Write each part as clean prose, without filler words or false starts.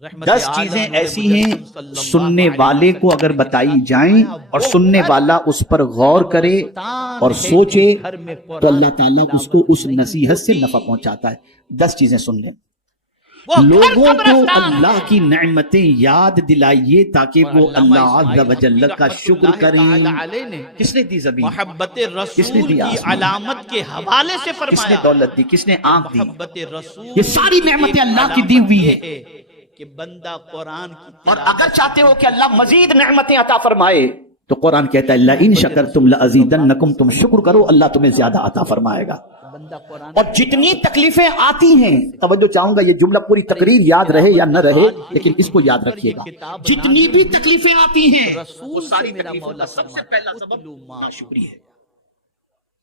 10 چیزیں ایسی ہیں سننے والے کو اگر بتائی جائیں اور سننے والا اس پر غور کرے اور سوچے تو اللہ تعالیٰ اس کو اس نصیحت سے نفع پہنچاتا ہے۔ 10 چیزیں سن لیں۔ لوگوں کو اللہ کی نعمتیں یاد دلائیے تاکہ وہ اللہ عز و جل کا شکر کریں۔ کس نے دی زمین؟ محبت کس نے رسول دی کی آسمان؟ علامت کے حوالے سے کس نے فرمایا دولت دی؟ کس نے آنکھ دی؟ محبت رسول یہ ساری نعمتیں اللہ کی دی ہوئی ہیں۔ کہ بندہ قرآن کی اور اگر چاہتے ہو کہ اللہ مزید نعمتیں عطا فرمائے تو قرآن کہتا ہے لئن شکرتم لازیدنکم، تم شکر کرو اللہ تمہیں زیادہ عطا فرمائے گا۔ بندہ قرآن اور جتنی تکلیفیں آتی ہیں، توجہ چاہوں گا یہ جملہ پوری تقریر یاد رہے یا نہ رہے لیکن اس کو یاد رکھیے گا، جتنی بھی تکلیفیں آتی ہیں وہ ساری تکلیفوں کا سب سے پہلا سبب ناشکری ہے۔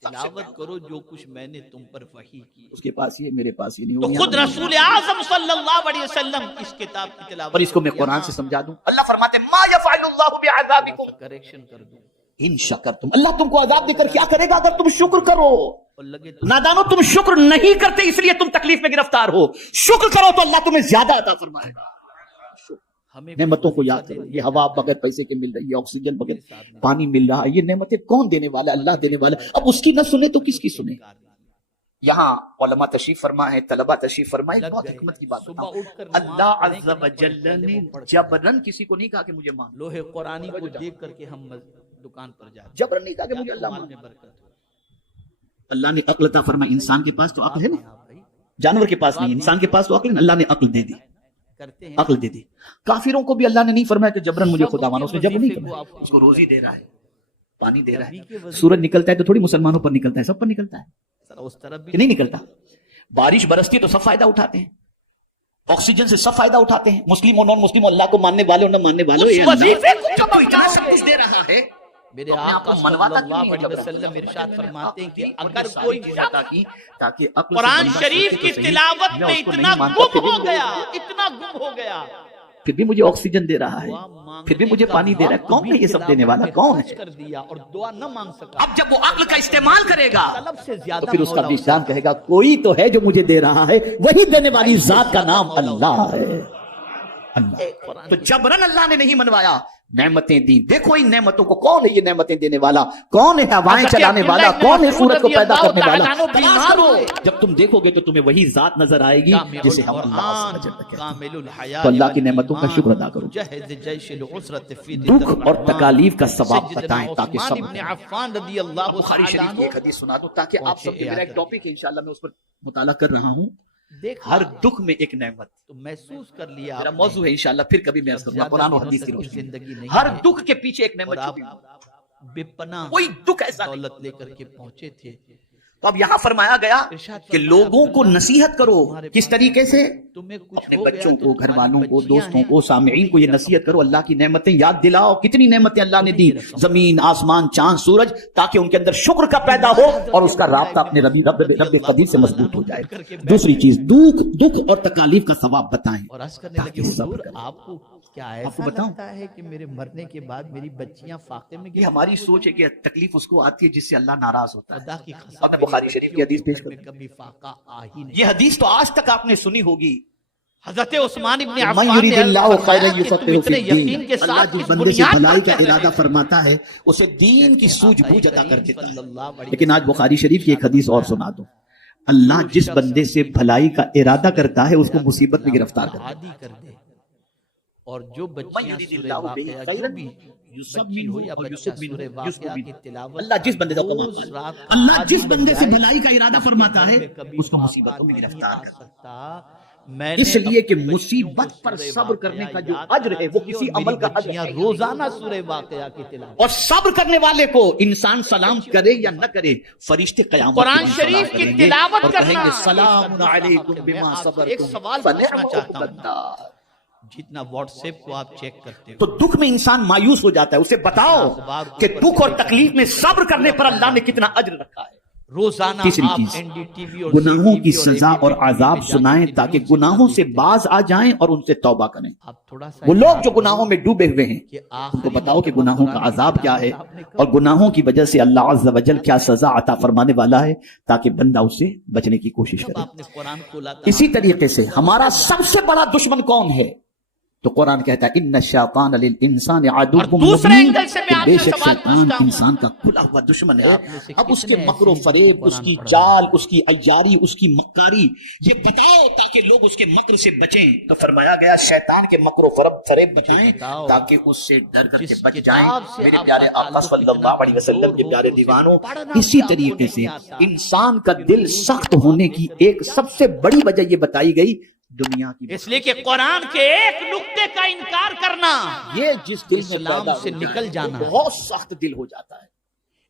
تلاوت کرو جو کچھ میں نے تم پر وحی کی۔ اس کے پاس یہ میرے پاس یہ نہیں تو ہوگی، خود رسول اعظم صلی اللہ علیہ وسلم اس کتاب کی تلاوت اور اس کو میں قرآن سے سمجھا دوں۔ اللہ فرماتے ہیں ما یفعل اللہ بعذابکم کریکشن کر دوں ان شکرتم، اللہ تم کو عذاب دے کر کیا کرے گا اگر تم شکر کرو۔ اور لگے تو نادانو تم شکر نہیں کرتے اس لیے تم تکلیف میں گرفتار ہو، شکر کرو تو اللہ تمہیں زیادہ عطا فرمائے گا۔ ہمیں نعمتوں کو یاد کرو، یہ ہوا بغیر پیسے کے مل رہی ہے، آکسیجن بغیر پانی مل رہا ہے، یہ نعمتیں کون دینے والا ہے؟ اللہ دینے والا ہے۔ اب اس کی نہ سنے تو کس کی سنے؟ یہاں علماء تشریف فرما ہے، طلبہ تشریف فرما ہے، بہت حکمت کی بات بتاؤں۔ اللہ عز و جل نے جبرن کسی کو نہیں کہا کہ مجھے مان، لوہے قرآنی کو دیکھ کر کے ہم دکان پر جاتے جبرن نہیں کہا کہ مجھے اللہ مان۔ میں برکت ہو۔ اللہ نے عقل عطا فرمائی، انسان کے پاس تو عقل ہے نا، جانور کے پاس نہیں، انسان کے پاس تو عقل ہے، اللہ نے عقل دے دی، کرتے ہیں عقل دے دی۔ کافروں کو بھی اللہ نے نہیں فرمایا کہ جبرن مجھے خدا مانو، اس نے جبر نہیں فرمایا، اس کو روزی دے رہا ہے، پانی دے رہا ہے۔ سورج نکلتا ہے تو تھوڑی مسلمانوں پر نکلتا ہے، سب پر نکلتا ہے اس طرف بھی کہ نہیں نکلتا؟ بارش برستی ہے تو سب فائدہ اٹھاتے ہیں، آکسیجن سے سب فائدہ اٹھاتے ہیں، مسلم اور نان مسلم، اللہ کو ماننے والے اور نہ ماننے والے۔ جب تو اتنا سب کچھ دے رہا ہے میرے آقا صلی اللہ علیہ وسلم ارشاد فرماتے ہیں کہ اگر کوئی قرآن شریف کی تلاوت میں اتنا گم ہو گیا، اتنا گم ہو گیا، پھر بھی مجھے آکسیجن دے رہا ہے، پھر بھی مجھے پانی دے رہا ہے، کون ہے یہ سب دینے والا؟ کون ہے؟ کر دیا اور دعا نہ مانگ سکا۔ اب جب وہ عقل کا استعمال کرے گا طلب سے زیادہ تو پھر اس کا وجدان کہے گا کوئی تو ہے جو مجھے دے رہا ہے، وہی دینے والی ذات کا نام اللہ ہے۔ اللہ تو جبرن اللہ نے نہیں منوایا، نعمتیں دی۔ دیکھو ان نعمتوں کو، کون ہے یہ نعمتیں دینے والا؟ کون ہے ہوائیں چلانے والا؟ کون ہے سورج کو پیدا کرنے والا؟ تلاش کرو، جب تم دیکھو گے تو تمہیں وہی ذات نظر آئے گی جسے ہم اللہ کہتے ہیں۔ تو اللہ کی نعمتوں کا شکر ادا کرو، دکھ اور تکالیف کا ثواب بتائیں تاکہ سب۔ بخاری شریف کی ایک حدیث سنا دو تاکہ آپ سب کے، میرا ایک ٹاپک ہے انشاءاللہ میں اس پر مطالعہ کر رہا ہوں، ہر دکھ میں ایک نعمت۔ تو محسوس کر لیا میرا موضوع ہے انشاءاللہ، پھر کبھی میں عرض کروں گا قرآن و حدیث کی روشنی میں۔ ہر دکھ کے پیچھے ایک نعمت چھپی ہوئی، بے پناہ کوئی دکھ ایسا نہیں۔ دولت لے کر کے پہنچے تھے، تو اب یہاں فرمایا گیا کہ لوگوں کو نصیحت کرو، کس طریقے سے؟ تمہیں کچھ اپنے ہو گیا بچوں تو کو، گھر والوں کو، بچیاں دوستوں ہیں، کو، سامعین کو یہ نصیحت کرو، اللہ کی نعمتیں یاد دلاؤ، کتنی نعمتیں اللہ نے دی، زمین، آسمان، چاند، سورج، تاکہ ان کے اندر شکر کا پیدا ہو اور اس کا رابطہ اپنے رب قدیر سے مضبوط ہو جائے۔ دوسری چیز، دکھ اور تکالیف کا ثواب بتائیں اور عرض کرنے تاکہ لگے صبر حضور کریں۔ آپ کو کیا آپ کو ایسا بتاؤں؟ لگتا ہے کہ میرے مرنے کے بعد میری بچیاں فاقے میں یہ ہماری سوچ ہے کہ تکلیف اس کو آتی ہے جس سے اللہ ناراض ہوتا ہے۔ خدا کی قسم میں بخاری شریف کی حدیث پیش میں کبھی فاقہ آ ہی نہیں۔ یہ حدیث تو آج تک آپ نے سنی ہوگی، حضرت عثمان ابن من عفان یرید نے اللہ خیرا کہ یفقہہ تم فی اتنے یقین الدین، کے اللہ ساتھ جس اس بندے سے بنیاد بھلائی پر کا کہہ رہے ارادہ ہیں۔ فرماتا ہے اسے دین کی سوجھ بوجھ عطا کر دیتا صلی ہے۔ اللہ علیہ لیکن آج بخاری شریف کی ایک حدیث اور سنا دو، اللہ جس بندے سے بھلائی کا ارادہ کرتا ہے اس کو مصیبت میں گرفتار کرتا ہے۔ عادی کر دے، اور جو بچیاں سورہ واقعہ جو بھی بچی ہو یا بچہ سورہ واقعہ کی تلاوت اللہ جس بندے کو روز رات کا اللہ عادی جس بن بندے سے جائے، بھلائی کا ارادہ فرماتا ہے کبھی اس کو فاقہ مصیبتوں میں نہیں گرفتار آ کرتا ہے۔ سکتا۔ میں اس نے لیے کہ اپنی مصیبت بچیوں کو پر سورہ صبر کرنے کا جو واقعہ اجر ہے وہ یاد کسی اور عمل کا میری اجر بچیاں ہے۔ روزانہ سورہ واقعہ کی تلاوت۔ اور صبر کرنے والے کو انسان سلام کرے یا نہ کرے، فرشتے قیامت قرآن میں شریف سلام کی کریں گے تلاوت اور کرنا، کہیں گے سلام علیکم بما صبرتم ایک سوال پوچھنا چاہتا ہوں، فنعم جتنا واٹس ایپ کو آپ چیک کرتے ہو، تو دکھ میں انسان مایوس ہو جاتا ہے، اسے بتاؤ کہ دکھ اور تکلیف میں صبر کرنے پر اللہ نے کتنا اجر رکھا ہے۔ روزانہ تیسری آپ چیز، NDTV اور گناہوں کی CTV اور سزا اور ABP عذاب میں سنائیں جانے کے تاکہ لیے گناہوں سے باز آ جائیں اور ان سے توبہ کریں۔ آپ تھوڑا سا وہ لوگ جو گناہوں میں ڈوبے ہوئے ہیں کہ ان کو بتاؤ کہ گناہوں کا عذاب کیا ہے اور گناہوں کی وجہ سے اللہ عز و جل کیا سزا عطا فرمانے والا ہے تاکہ بندہ اس سے بچنے کی کوشش کرے۔ آپ نے قرآن کھولا تھا، اسی طریقے سے ہمارا سب سے بڑا دشمن کون ہے؟ تو قرآن کہتا ہے ان الشیطان للانسان عدو اور دوسرے مبین، اینگل سے میں کہ آپ بے سے شک سوال شیطان پوچھتا ہوں، انسان کا کھلا ہوا دشمن ہے۔ آپ میں سے اب اس کے کتنے مکر و ایسے فریب، قرآن اس کی پڑھ جال، اس کی عیاری، اس کی مکاری یہ بتاؤ تاکہ لوگ اس کے مکر سے بچیں۔ تو فرمایا گیا شیطان کے مکر و فریب بچائیں بتاؤ تاکہ اس سے ڈر کر کے جس بچ جائیں۔ کتاب سے میرے آپ پیارے کا آقا تعلق صلی اللہ علیہ وسلم کے اتنا پیارے کمزور ہو دیوانوں، کہ اسے پڑھنا اسی بھی آپ کو طریقے سے نہیں آتا۔ انسان کا دل سخت ہونے کی ایک سب سے بڑی وجہ یہ بتائی گئی دنیا کی، اس لیے کہ قرآن کے ایک نقطے کا انکار کرنا، یہ جس دل میں اسلام پیدا سے ہو جائے نکل جانا، وہ بہت سخت دل ہو جاتا ہے،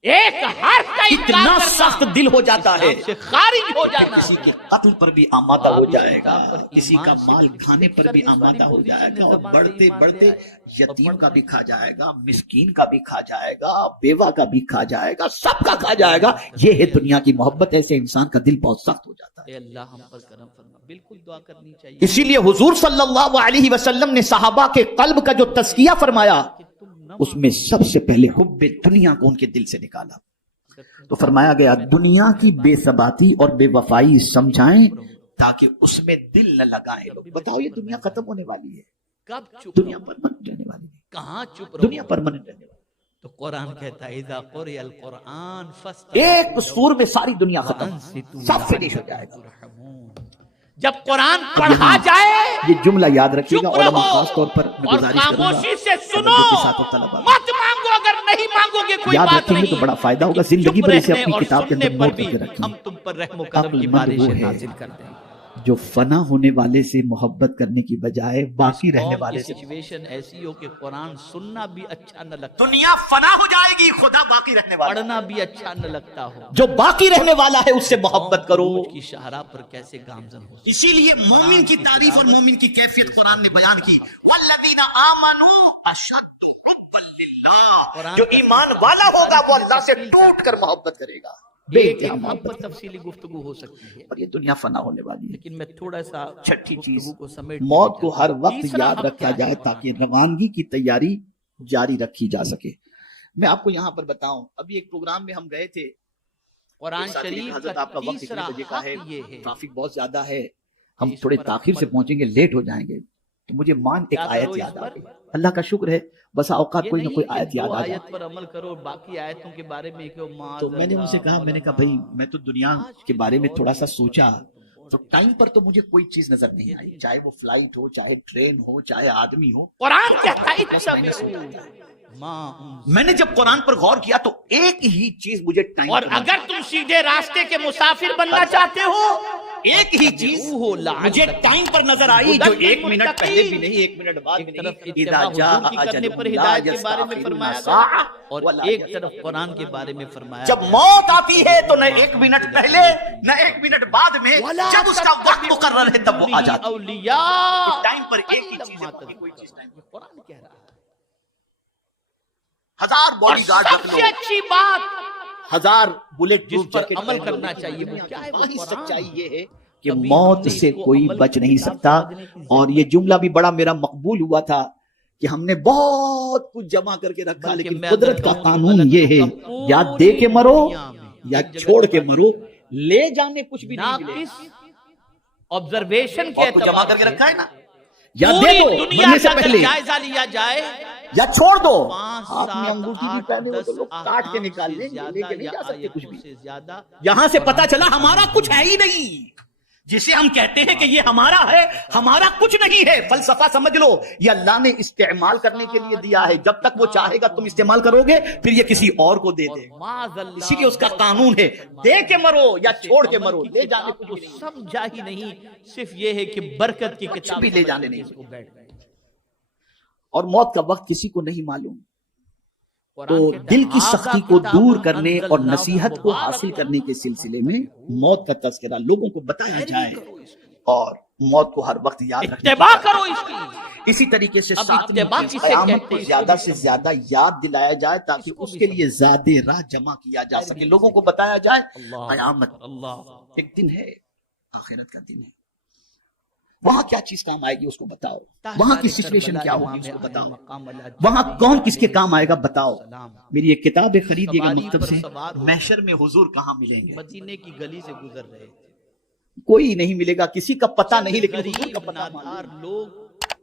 ایک حرف کا انکار اتنا کرنا سخت دل ہو جاتا ہے اسلام سے خارج ہو کہ جانا۔ کسی کے قتل پر بھی آمادہ ہو جائے گا، کتاب پر کسی کا ایمان سے مال بھی کھانے پر بھی سروس آمادہ ہو والی جائے پوزیشن گا، اور زبان سے بڑھتے ایمان بڑھتے لے آئے، یتیم کا بھی کھا جائے گا، مسکین کا بھی کھا جائے گا، بیوہ کا بھی کھا جائے گا، سب کا کھا جائے گا۔ یہ ہے دنیا کی محبت، ایسے انسان کا دل بہت سخت ہو جاتا ہے۔ اے اللہ ہم پر کرم فرما، بالکل دعا کرنی چاہیے۔ اسی لیے حضور صلی اللہ علیہ وسلم نے صحابہ کے قلب کا جو تزکیہ فرمایا، اس میں سب سے پہلے حب دنیا کو ان کے دل سے نکالا۔ تو فرمایا گیا دنیا کی بے ثباتی اور بے وفائی سمجھائیں تاکہ اس میں دل نہ لگائیں لوگ۔ بتاؤ یہ دنیا ختم ہونے والی ہے، کب چپ دنیا رہو؟ پرماننٹ رہنے والی ہے، کہاں چپ رہو؟ دنیا پرماننٹ رہنے والی تو قرآن کہتا ہے اذا قرئ القرآن ہے۔ ایک سور میں ساری دنیا ختم، سب فنش ہو جائے گا۔ جب قرآن پڑھا جائے یہ جملہ یاد رکھیے گا، چپ علماء رہو خاص طور پر میں اور گزارش کروں گا خاموشی سے سنو، توجہ کے ساتھ طلباء مت مانگو، اگر نہیں مانگو گے کوئی یاد بات رکھیں گے نہیں، تو بڑا فائدہ ہوگا، لیکن زندگی چپ بھر اسے رہنے اپنی اور کتاب کے سننے اندر پر نوٹ بھی کر کے رکھیں۔ ہم تم پر رحم و کرم کی عقل مند بارش وہ ہے نازل کر دیں۔ جو فنا ہونے والے سے محبت کرنے کی بجائے باقی رہنے قوم والے کی سے، سچویشن ایسی ہو کہ قرآن سننا بھی اچھا نہ لگتا، دنیا فنا ہو جائے گی، خدا باقی رہنے والا۔ پڑھنا بھی اچھا نہ لگتا ہو، جو باقی رہنے والا ہے اس سے محبت کرو۔ موت کی شاہراہ پر کیسے گامزن ہو۔ اسی لیے مومن کی تعریف اور مومن کی کیفیت قرآن نے بیان کی، والذین آمنوا اشد حبا للہ، جو ایمان والا ہوگا وہ اللہ سے ٹوٹ کر محبت کرے گا، بے ایک انتہا ایک پر محبت۔ تفصیلی گفتگو ہو سکتی ہے، اور یہ دنیا فنا ہونے والی ہے۔ لیکن میں تھوڑا سا چھٹی چیز، گفتگو کو سمیٹ موت کو ہر وقت تیسرا یاد حق رکھا کیا ہے جائے قرآن؟ تاکہ روانگی کی تیاری جاری رکھی جا سکے۔ میں آپ کو یہاں پر بتاؤں، ابھی ایک پروگرام میں ہم گئے تھے، قرآن ساتھی نے شریف کہا، حضرت کا آپ کا وقت تیسرا کتنے بجے کا ہے، حق یہ ہے، ٹریفک بہت زیادہ ہے، ہم اس تھوڑے پر تاخیر سے عمل پہنچیں گے، لیٹ ہو جائیں گے۔ تو مجھے ایک کیا آیت کرو یاد اس آ پر؟ گئی، اللہ کا شکر ہے بسا اوقات یہ کوئی نہ نہیں کوئی کہ آیت یاد دو آ آیت جاتی۔ پر عمل کرو، باقی آیتوں کے بارے میں کہ تو میں نے ان سے کہا، میں نے کہا بھائی میں تو دنیا کے بارے میں تھوڑا سا سوچا، تو ٹائم پر تو مجھے کوئی چیز نظر نہیں آئی، چاہے وہ فلائٹ ہو، چاہے ٹرین ہو، چاہے آدمی ہو۔ قرآن کہتا ہے اتبعوا ما انزل۔ میں نے جب قرآن پر غور کیا تو ایک ہی چیز مجھے ٹائم اور پر نظر اگر تم سیدھے راستے کے مسافر بننا چاہتے ہو، ایک ہی چیز مجھے ٹائم پر نظر آئی جو ایک منٹ پہلے بھی نہیں، ایک منٹ بعد بھی ایک طرف نہیں، اتباع اذا جاء حضور کی کرنے پر اجل ہدایت لا کے بارے میں یستأخرون فرمایا ساعة گیا، اور ولا ایک یستقدمون۔ طرف قرآن کے بارے میں فرمایا جب موت آتی ہے تو نہ ایک منٹ پہلے نہ ایک منٹ بعد میں، جب اس کا وقت مقرر ہے تب وہ آ جاتی ہے۔ اولیاء ٹائم پر ایک ہی چیز ہے، باقی کوئی چیز ٹائم پر۔ قرآن کہہ رہا ہے۔ ہزار اور باڈی گارڈ رکھ سب لو، سے اچھی بات ہزار بلٹ جس پر عمل کرنا چاہیے وہ کیا ہے؟ وہ وہی قرآن۔ سچائی یہ ہے کہ کبھی موت ہم نے سے اس کو کوئی عمل بچ کی نہیں کتاب سکتا۔ سمجھنے کی اور یہ جملہ بھی بڑا میرا مقبول ہوا تھا کہ ہم نے بہت کچھ جمع کر کے رکھا، بلکہ لیکن میں قدرت اگر کا کہوں قانون غلط یہ ہے، لوگوں کا یا پوری دے کے مرو دنیا میں یا ایک جگہ چھوڑ کے پر مرو، لے جانے کچھ بھی نہیں ملے۔ ناقص آبزرویشن کے اور کچھ جمع اعتبار کر کے سے رکھا ہے نا، یا دے پوری دو دنیا مرنے سے کا اگر پہلے، جائزہ لیا جائے، یا چھوڑ دو۔ 5 آپ نے 7 انگوٹھی بھی 8 پہنے ہو تو 10 لوگ کاٹ کے نکال لیں گے، لے کے نہیں جا سکتے کچھ بھی۔ یہاں سے پتا چلا ہمارا کچھ ہے ہی نہیں، جسے ہم کہتے ہیں کہ یہ ہمارا ہے، ہمارا کچھ نہیں ہے۔ فلسفہ سمجھ لو، یہ اللہ نے استعمال کرنے کے لیے دیا ہے، جب تک وہ چاہے گا تم استعمال کرو گے پھر یہ کسی اور کو دے دے گا، اسی لیے اس کا قانون ہے، دے کے مرو یا چھوڑ کے مرو، لے جانے کچھ کو بھی نہیں۔ سمجھا ہی نہیں، صرف یہ ہے کہ برکت کی کتاب بھی لے سمجھ جانے کے نہیں۔ اس کو بیٹھ گئے۔ اور موت کا وقت کسی کو نہیں معلوم، تو قرآن کہتا ہے، دل کی "ھذا سختی کو کتاب دور کرنے اور انزلناہ نصیحت کو مبارک حاصل کرنے کے سلسلے میں موت کا تذکرہ لوگوں کو بتایا جائے، اور موت کو ہر وقت یاد رکھنا اتباع کرو اس کی۔ اسی طریقے سے اب ساتھ اتباع میں کسے قیامت کہتے کو ہیں، اس کو زیادہ بھی سے سمجھو۔ زیادہ یاد دلایا جائے تاکہ اس کو اس بھی کے لیے زیادہ راہ جمع کیا جا سکے، لوگوں کو بتایا جائے قیامت اللہ ایک دن ہے، آخرت کا دن ہے، وہاں کیا چیز کام آئے گی اس کو بتاؤ، وہاں کی سچویشن کیا ہوگی اس کو بتاؤ، وہاں کون کس کے کام آئے گا بتاؤ۔ میری ایک کتاب خریدیے گا مکتب سے، محشر میں حضور کہاں ملیں گے؟ مدینے کی گلی سے گزر رہے تھے، کوئی نہیں ملے گا، کسی کا پتہ نہیں، لیکن حضور کا پتہ معلوم۔ لوگ